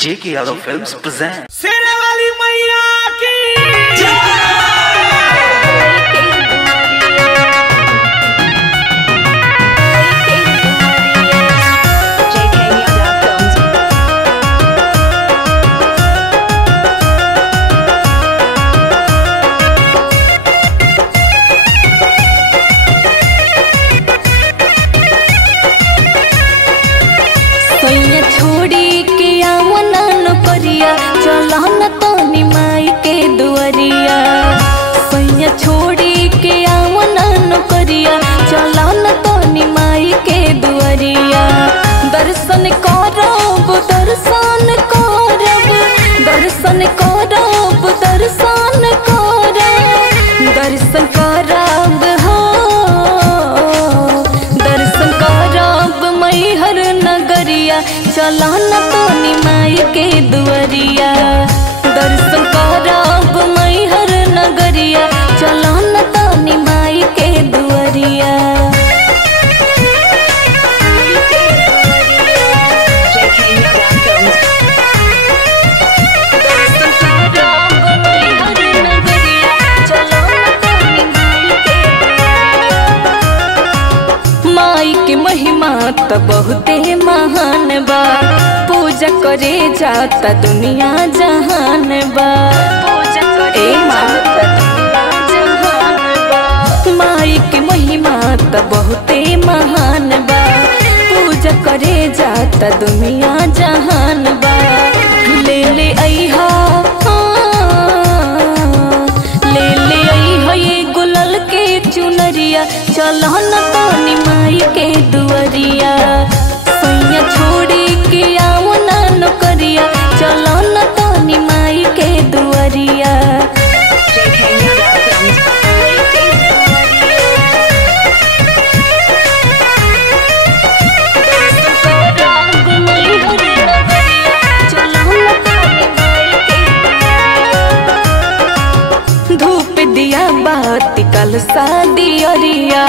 J.K. Yadav Films present शेरे वाली मैया की छोड़ी के आवना न करिया चला न तोनी माई के दुआरिया सैया छोड़ी के आवना न करिया चला न तोनी माई के दुआरिया दर्शन करब दर्शन करब दर्शन करब दर्शन करब दर्शन करब हो दर्शन करब मैहर नगरिया चला न तोनी माई के दुआरिया दर्शन करब मैहर नगरिया चला न तोनी माई के दुआरिया माई के महिमा त बहुते महान बा पूजा करे जाता दुनिया जहान बा ए माई के महिमा त बहुते महान बा पूजा करे जाता दुनिया जहान बा ले ले अइहा ले ले अइहा ये गुलाल के चुनरिया चला न तोनी माई के दुआरिया सैया छोड़ी के आवना न करिया चला न तोनी माई के दुआरिया धूप दिया बाती कल शादी अरिया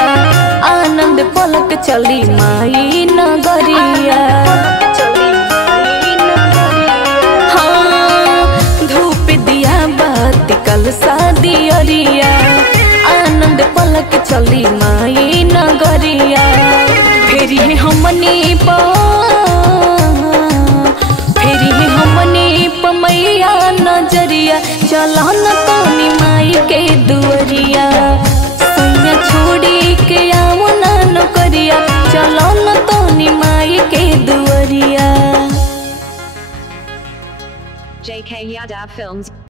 आनंद पलक चली माई नगरिया हाँ धूप दिया बाती कल शादी अरिया आनंद पलक चली माई नगरिया फेरी हमनी फेरी हमनी मैया नजरिया चला न तोनी माई के दुआरिया सैया छोड़ी के आवना न करिया चला न तोनी माई के दुआरिया J.K. Yadav Films